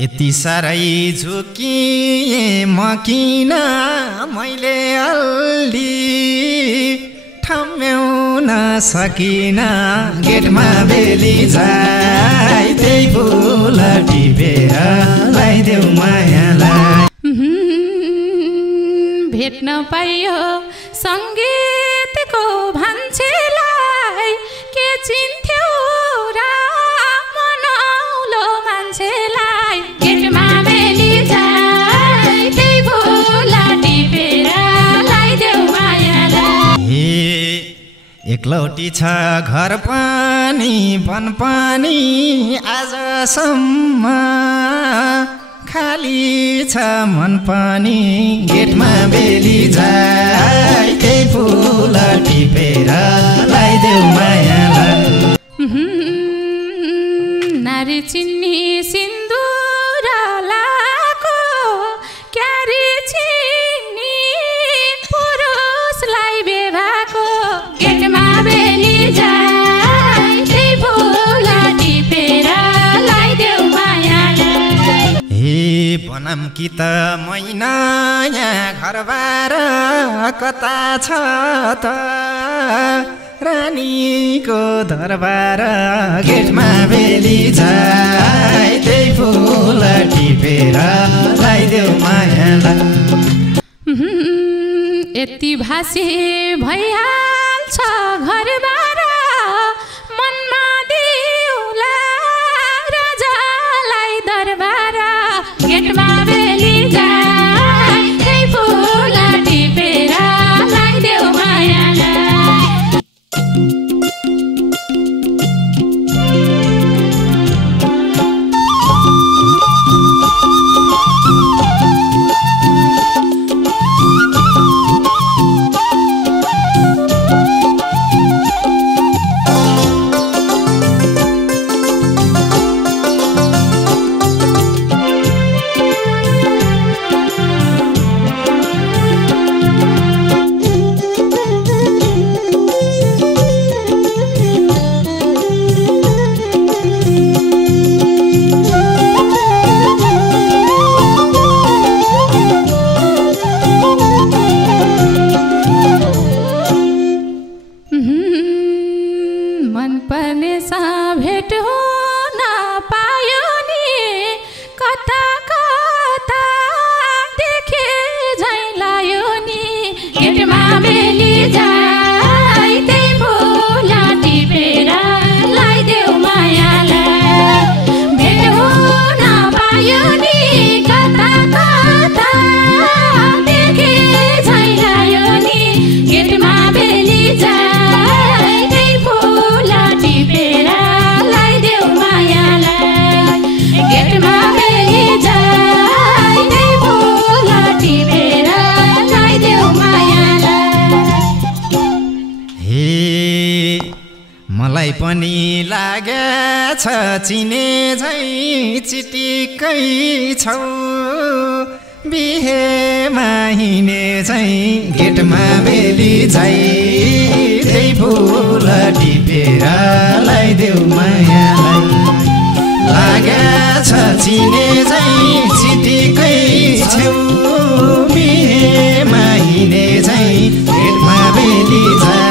यति साह्रै झुकिएँ म किन मैले अल्ली ठम्याउन सकिन गेटमा बेली जाई त्यही फुल टिपेर लगाइदेऊ मायालाई भेट्न पाइयो सङ्गीतको मान्छेलाई के चिन्थ्यौ र मनौलो मान्छेलाई गेटमा बेली जाई त्यही फुल टिपेर लगाइदेऊ मायालाई एकलौटी छ घर पनि वन पनि आजसम्म खाली छ मन पनि गेटमा बेली जाई त्यही फुल टिपेर लगाइदेऊ मायालाई नारी चिन्नी सिन्दुर लाको क्यारी चिन्नी पुरुषलाई बेभाको गेटमा बेली जाई त्यही फुल टिपेर लगाइदेऊ मायालाई बनाम कि त मैना यहाँ घरबार कता छ त रानीको दरबार गेटमा बेली जाई त्यही फुल टिपेर लगाइदेऊ मायालाई यति भाषी भइहाल्छ घरबार मनमा दिउला राजालाई दरबार गेटमा बेली जाई त्यही फुल टिपेर लगाइदेऊ मायालाई मलाई पनि लागेछ चिने झै चिटिकै छौ बिहेमा हिँडे झै गेटमा बेली झै त्यही फुल टिपेर लगाइदेऊ मायालाई लागेछ चिने झै चिटिकै छौ बिहेमा हिँडे झै गेटमा बेली झै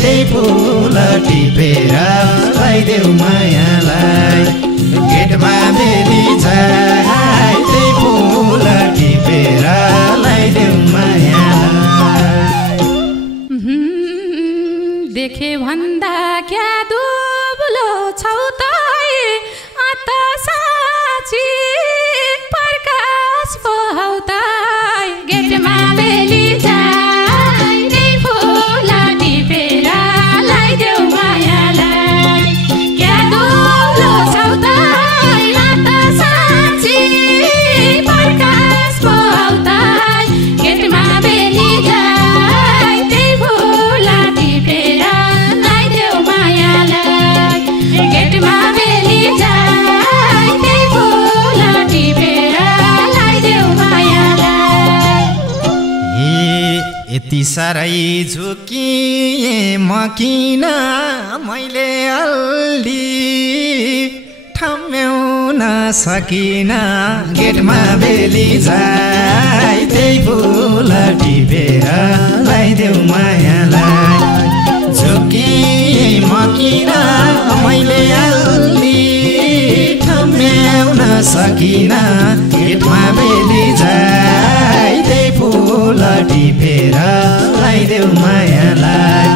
त्यही फुल टिपेर लगाइदेऊ मायालाई गेटमा बेली झै त्यही फुल टिपेर लगाइदेऊ मायालाई देखे भन्दा क्या दुब्लो छौ त अत साँची प्रकाश पो हौ त गेटमा बेली जाई त्यही फुल टिपेर लगाइदेऊ मायालाई क्या दुब्लो छौ त अत साँची प्रकाश पो हौ त गेटमा बेली जाई त्यही फुल टिपेर लगाइदेऊ मायालाई गेटमा बेली जाई त्यही फुल टिपेर लगाइदेऊ मायालाई यति साह्रै झुकिएँ म किन मैले अल्ली ठम्याउन सकिन गेटमा बेली जाई त्यही फुल टिपेर लाइदेऊ मायालाई झुकी मकिन मैले अलि ठम्याउन सकिन गेटमा बेली जाई त्यही फुल टिपेर लाइदेऊ मायालाई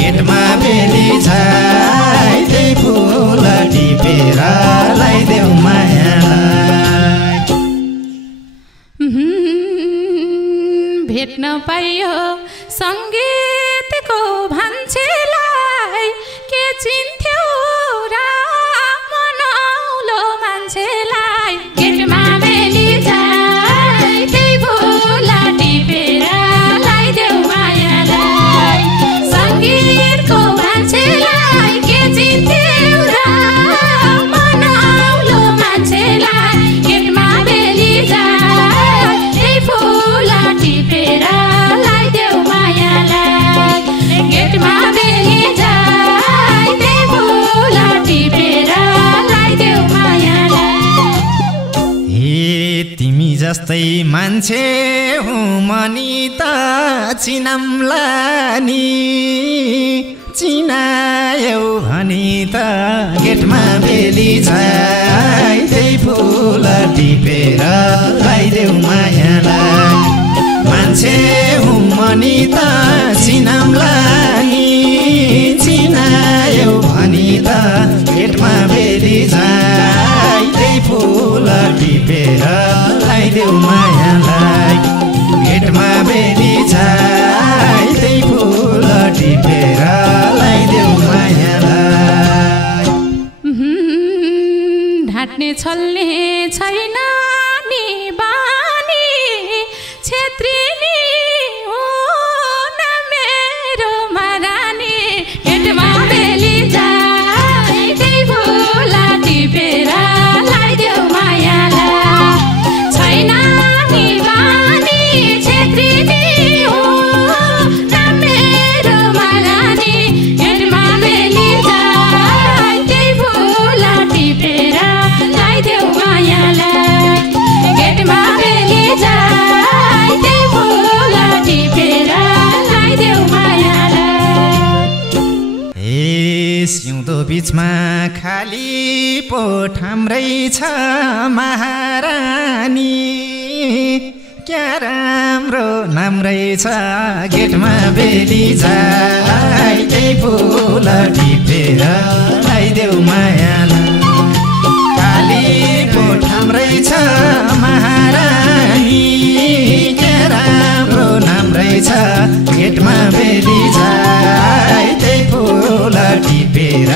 गेटमा बेली जाई त्यही फुल टिपेर लाइदेऊ मायालाई भेट्न पाइयो सङ्गीतको भान्सेलाई के चिन्थ्यौ र मनौलो मान्छेलाई गेटमा बेली जाई त्यही फुल टिपेर लाइदेऊ मायालाई सङ्गीतको भान्सेलाई के चिन्थ्यौ र मनौलो मान्छेलाई गेटमा बेली जाई त्यही फुल टिपेर लाइदेऊ मायालाई गेटमा बेली जाई त्यही फुल टिपेर लाइदेऊ मायालाई हे तिमी जस्तै मान्छे हुँ मनी त चिनाम्ला नि चिनायौ भनी त गेटमा बेली जाई त्यही फुल टिपेर लाइदेऊ मायालाई मान्छे हुँ मनी त चिनाम्ला नि चिनायौ भनी त गेटमा बेली जाई त्यही फुल टिपेर लाइदेऊ मायालाई गेटमा बेली जाई त्यही फुल टिपेर लाइदेऊ मायालाई ढाट्ने छल्ने छैन नि बानी छेत्रिनी हो न मेरो महारानी गेटमा बेली जाई त्यही फुल टिपेर लाइदेऊ मायालाई छैन नि बानी छेत्रिनी हो न मेरो महारानी गेटमा बेली जाई त्यही फुल टिपेर लाइदेऊ मायालाई गेटमा बेली जाई त्यही फुल टिपेर लाइदेऊ मायालाई हे सिउँदो बिचमा खाली पोठाम रहेछ महारानी क्या राम्रो नाम रहेछ गेटमा बेली जाई त्यही फुल टिपेर लाइदेऊ मायालाई खाली पोठाम रहेछ महारानी क्या राम्रो नाम रहेछ गेटमा बेली जाई त्यही फुल टिपेर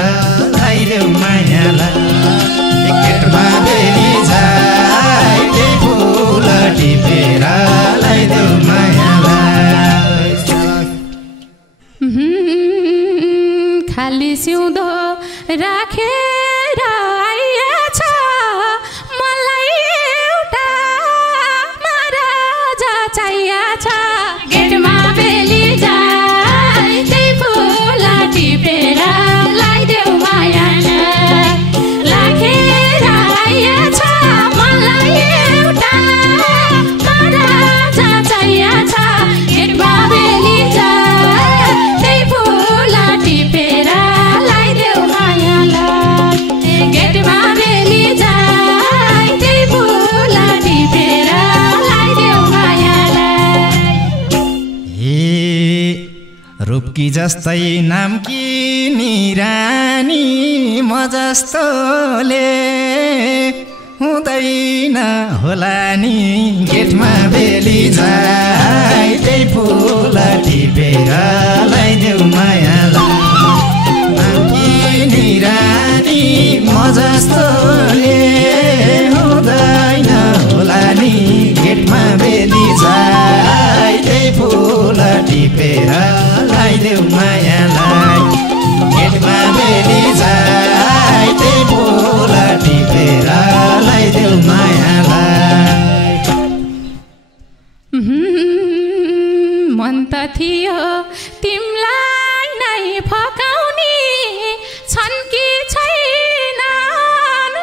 लाइदेऊ मायालाई गेटमा बेली जाई त्यही फुल टिपेर लाइदेऊ मायालाई खाली सिउँदो राखेर आइएछ मलाई एउटा महाराजा चाहिएछ गेटमा बेली जाई त्यही फुल टिपेर लाइदेऊ मायालाई राखेर आइएछ मलाई एउटा महाराजा चाहिएछ गेटमा बेली जाई त्यही फुल टिपेर लाइदेऊ मायालाई गेटमा बेली जाई त्यही फुल टिपेर लाइदेऊ मायालाई हे रूपकी जस्तै नामकी निरानी म जस्तोले हुँदैन होला नि गेटमा बेली जाई त्यही फुल टिपेर लाइदेऊ मायालाई नामकी निरानी म जस्तोले हुँदैन होला नि गेटमा बेली जाई त्यही फुल टिपेर लाइदेऊ मायालाई गेटमा बेली जाई त्यही फुल टिपेर लाइदेऊ मायालाई मन त थियो तिमलाई नै फकाउने छन् कि छैनन्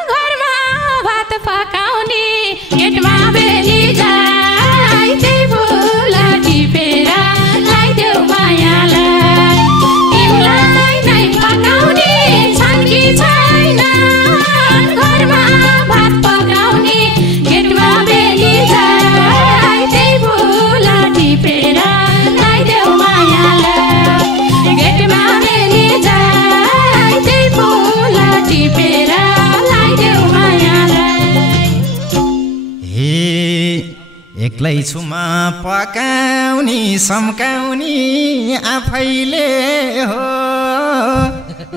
गेटमा बेली जाई त्यही फुल टिपेर लाइदेऊ मायालाई तिमीलाई नै फकाउने छन् कि छैन घरमा भात पकाउने गेटमा बेली जाई त्यही फुल टिपेर लाइदेऊ मायालाई गेटमा बेली जाई त्यही फुल टिपेर लाइदेऊ मायालाई एक्लै छुमा पकाउने सम्काउने आफैले हो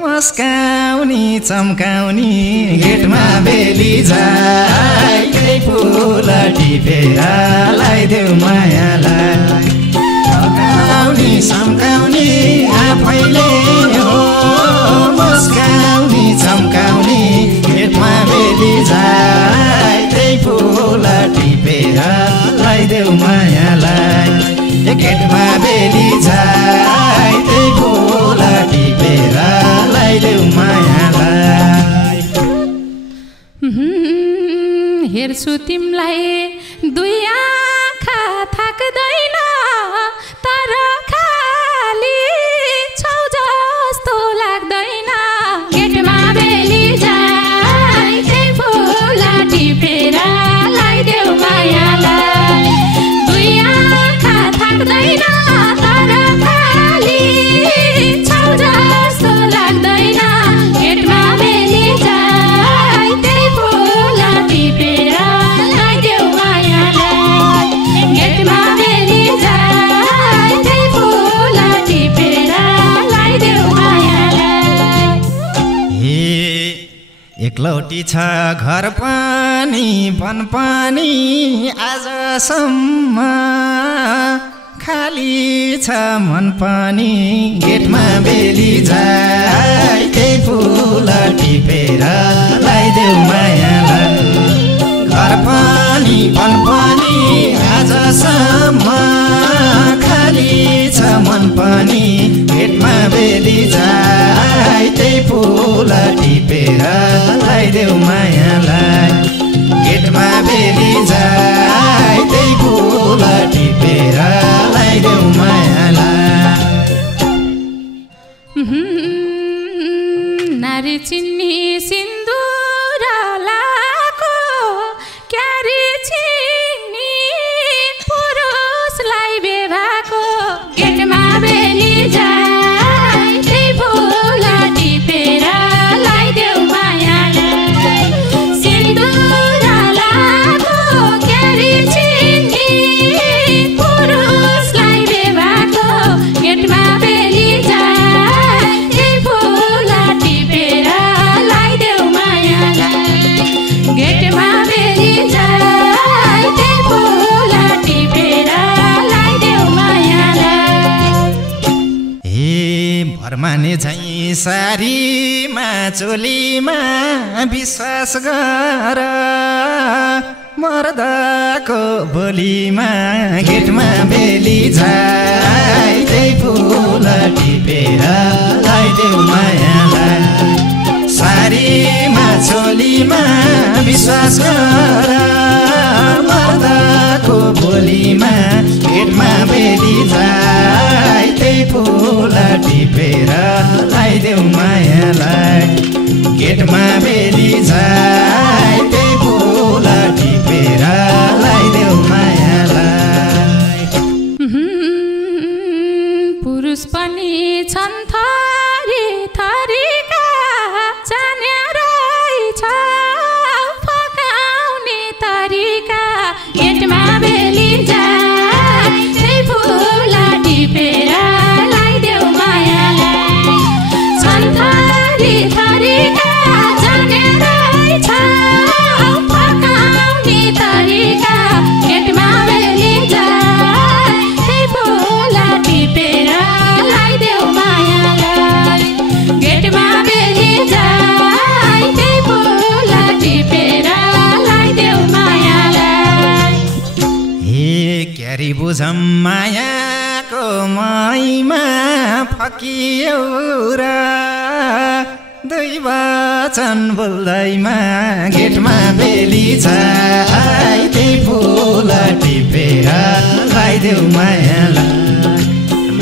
मस्काउने चम्काउने गेटमा बेली जाई त्यही फुल टिपेर लाइदेऊ मायालाई पकाउने सम्काउने आफैले हो मस्काउने चम्काउने गेटमा बेली जाई त्यही फुल टिपेर लाइदेऊ मायालाई गेटमा बेली जाई त्यही फुल टिपेर लाइदेऊ मायालाई हेर्छु तिमीलाई दुई आँखा थाक्दैन तर खाली छौ जस्तो लाग्दैन गेटमा बेली जाई त्यही फुल टिपेर लाइदेऊ मायालाई दुई आँखा थाक्दैन तर खाली छौ जस्तो लाग्दैन गेटमा बेली जाई त्यही फुल टिपेर लाइदेऊ मायालाई गेटमा बेली जाई त्यही फुल टिपेर लाइदेऊ मायालाई एकलौटी छ घर पनि वन पनि आजसम्म खाली छ मन पनि गेटमा बेली जाई त्यही फुल टिपेर लाइदेऊ मायालाई घर पनि वन पनि आजसम्म खाली छ मन पनि गेटमा बेली जाई त्यही फुल टिपेर लाइदेऊ मायालाई गेटमा बेली जाई त्यही फुल टिपेर लाइदेऊ मायालाई नारी चिन्नी सिन्दुर लाको क्यारी चिन्नी पुरुषलाई बेभाको गेटमा बेली जाई त्यही फुल टिपेर लाइदेऊ मायालाई सिन्दुर लाको क्यारी चिन्नी पुरुषलाई बेभाको गेटमा बेली जाई त्यही फुल टिपेर लाइदेऊ मायालाई गेटमा बेली जाई त्यही फुल टिपेर लाइदेऊ मायालाई भरमाने झैँ सारीमा चोलीमा विश्वास गर मर्दाको बोलीमा गेटमा बेली जाई त्यही फुल टिपेर लाइदेऊ मायालाई सारीमा चोलीमा विश्वास गर मर्दाको बोलीमा गेटमा बेली जाई त्यही फुल टिपेर लाइदेऊ मायालाई गेटमा बेली जाई त्यही फुल टिपेर लाइदेऊ मायालाई पुरुष पनि छन् थरी थरीका जाने रहेछ फकाउने तरिका गेटमा बेली जाई त्यही फुल टिपेर लाइदेऊ मायालाई छन् थरी थरीका जाने रहेछ फकाउने तरिका गेटमा बेली जाई त्यही फुल टिपेर लाइदेऊ मायालाई गेटमा बेली जाई त्यही फुल टिपेर लाइदेऊ मायालाई क्यारी बुझम मायाको महिमा फकियो र दुई वचन बोल्दैमा गेटमा बेली छाई त्यही फुल टिपेर लगाइदेऊ मायालाई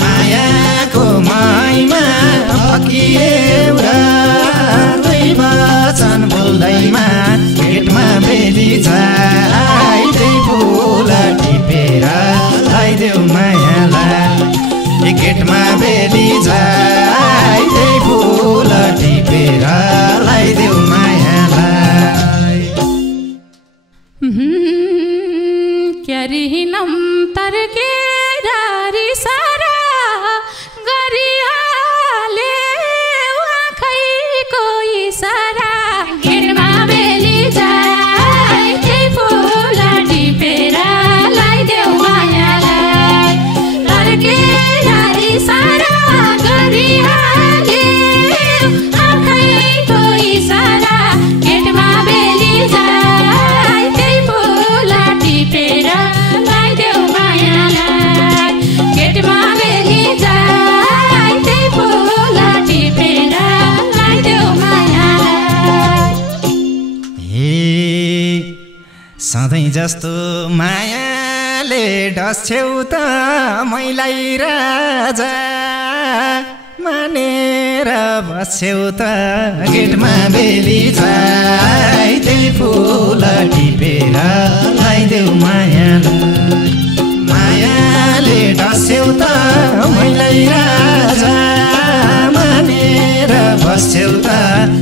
मायाको माइमा फकिएऊ र दुई वचन बोल्दैमा गेटमा बेली छाई त्यही फुल टिपेर लगाइदेऊ मायालाई गेटमा बेली छाई त्यही फुल टिपेर लगाइदेऊ मायालाई क्यारिनम तर्केर रिसारा गरिहाले आँखैको इसारा गेटमा बेली छाई त्यही फुल टिपेर लगाइदेऊ मायालाई तर्केर रिसारा गरिहाले आँखैको इसारा गेटमा बेली छाई त्यही फुल टिपेर लगाइदेऊ मायालाई गेटमा बेली छाई त्यही फुल टिपेर लगाइदेऊ मायालाई हे सधैँ जस्तो मायाले डस्छेउ त मैलाई राजा मानेर बस्छेउ त गेटमा बेली छाई त्यही फुल टिपेर लगाइदेऊ मायालाई मायाले डस्छेउ त मैलाई राजा मानेर बस्छेउ त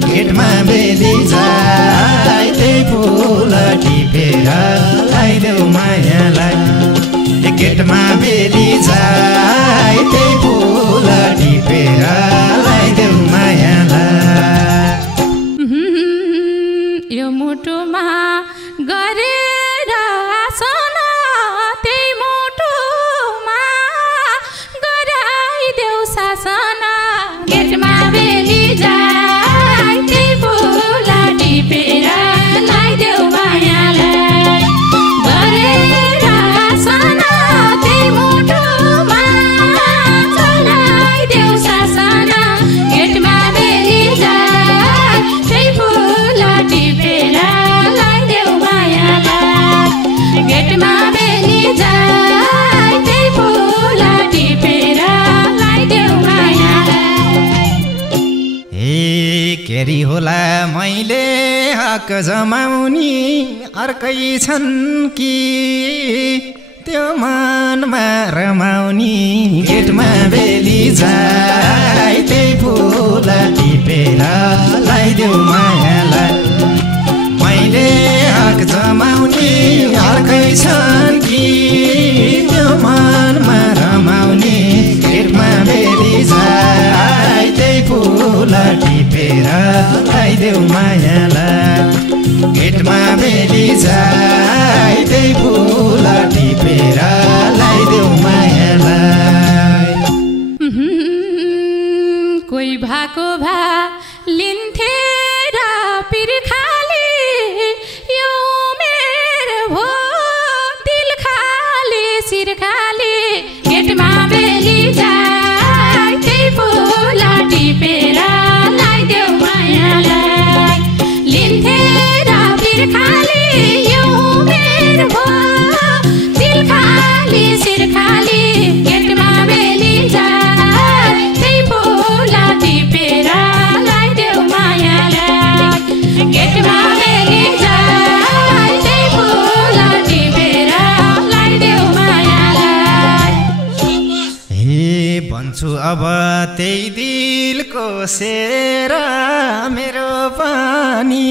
गेटमा बेली छाई त्यही फुल टिपेर लगाइदेऊ मायालाई गेटमा बेली छाई त्यही फुल टिपेर लगाइदेऊ मायालाई यो मुटुमा गरेर आसन त्यही मुटुमा गराइदेऊ शासन गेटमा बेली छाई त्यही फुल टिपेर लगाइदेऊ मायालाई गरेर आसन त्यही मुटुमा गराइदेऊ शासन गेटमा बेली छाई त्यही फुल टिपेर लगाइदेऊ मायालाई गेटमा बेली छाई त्यही फुल टिपेर लगाइदेऊ मायालाई हे केरी होला मैले हक जमाउनी अर्कै छन् कि त्यो मनमा रमाउनी गेटमा बेली छाई त्यही फुल टिपेर लगाइदेऊ मायालाई मैले हक जमाउनी अर्कै छन् कि त्यो मनमा रमाउनी गेटमा बेली छाई त्यही फुल टिपेर लगाइदेऊ मायालाई गेटमा बेली छाई त्यही फुल टिपेर लगाइदेऊ मायालाई कोही भाको भा लिन्थे र पिर्खाली यो मेरो भो दिल खाली शिर खाली गेटमा बेली छाई त्यही फुल टिपेर लगाइदेऊ मायालाई लिन्थे र पिर्खाली यो मेरो भो दिल खाली शिर खाली गेटमा बेली छाई त्यही फुल टिपेर लगाइदेऊ मायालाई गेटमा बेली छाई त्यही फुल टिपेर लगाइदेऊ मायालाई हे भन्छु अब त्यही दिलको सेरा मेरो पानी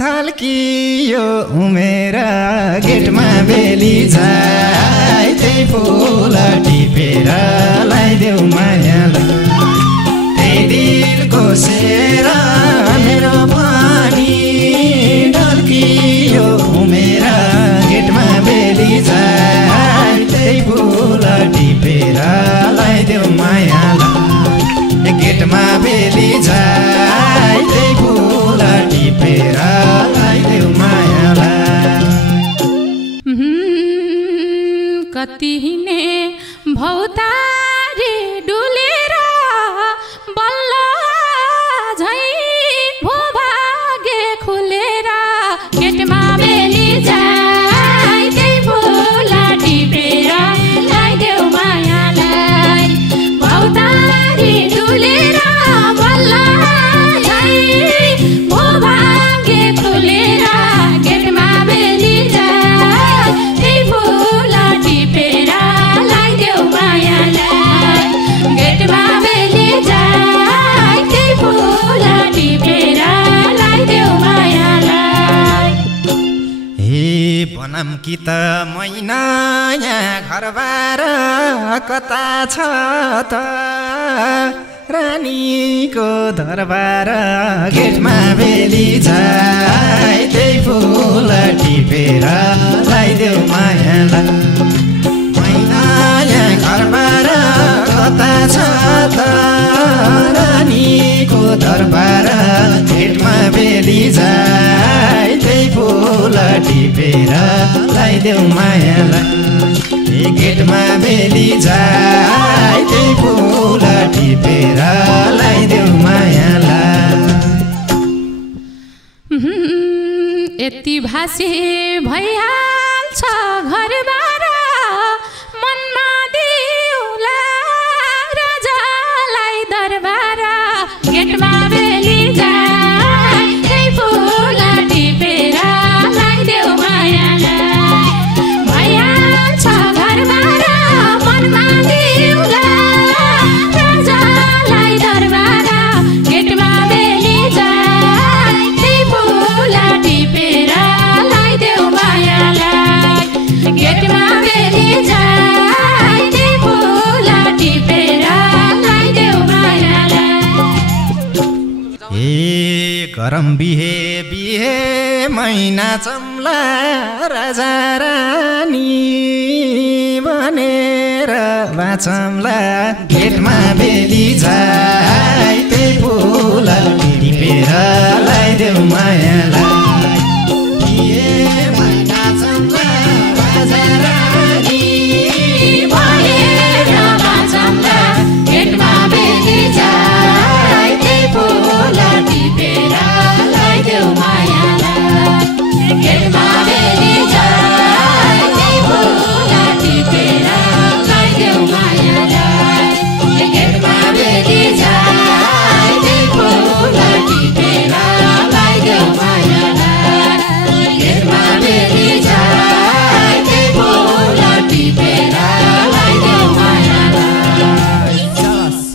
ढल्कियो उमेर गेटमा बेली छाई त्यही फुल टिपेर लगाइदेऊ मायालाई त्यही दिलको सेरा मेरो पानी ढल्कियो उमेर गेटमा बेली छाई त्यही फुल टिपेर लगाइदेऊ मायालाई गेटमा बेली छाई त्यही फुल टिपेर लगाइदेऊ मायालाई कति ने भौतारी डुलेर बल्ल भनम कि त मैना यहाँ घरबार कता छ त रानीको दरबार गेटमा बेली जाई त्यही फुल टिपेर लगाइदेऊ मायालाई मैना यहाँ घरबार कता छ त रानीको दरबार गेटमा बेली जाई त्यही फुल टिपेर लगाइदेऊ मायालाई गेटमा बेली जाई त्यही फुल टिपेर लगाइदेऊ मायालाई यति भाषे भइहाल्छ घरबार मनमा दिउला राजालाई दरबार गेटमा बेली जाई त्यही फुल टिपेर लगाइदेऊ मायालाई भइहाल्छ घरबार मनमा दिउला राजालाई दरबार गेटमा बेली जाई त्यही फुल टिपेर लगाइदेऊ मायालाई गेटमा बेली जाई त्यही फुल टिपेर लगाइदेऊ मायालाई ए गरम बिहे बिहे मैना चम्ला राजा रानी बनेर बाँचम्ला गेटमा बेली जाई त्यही फुल टिपेर लगाइदेऊ मायालाई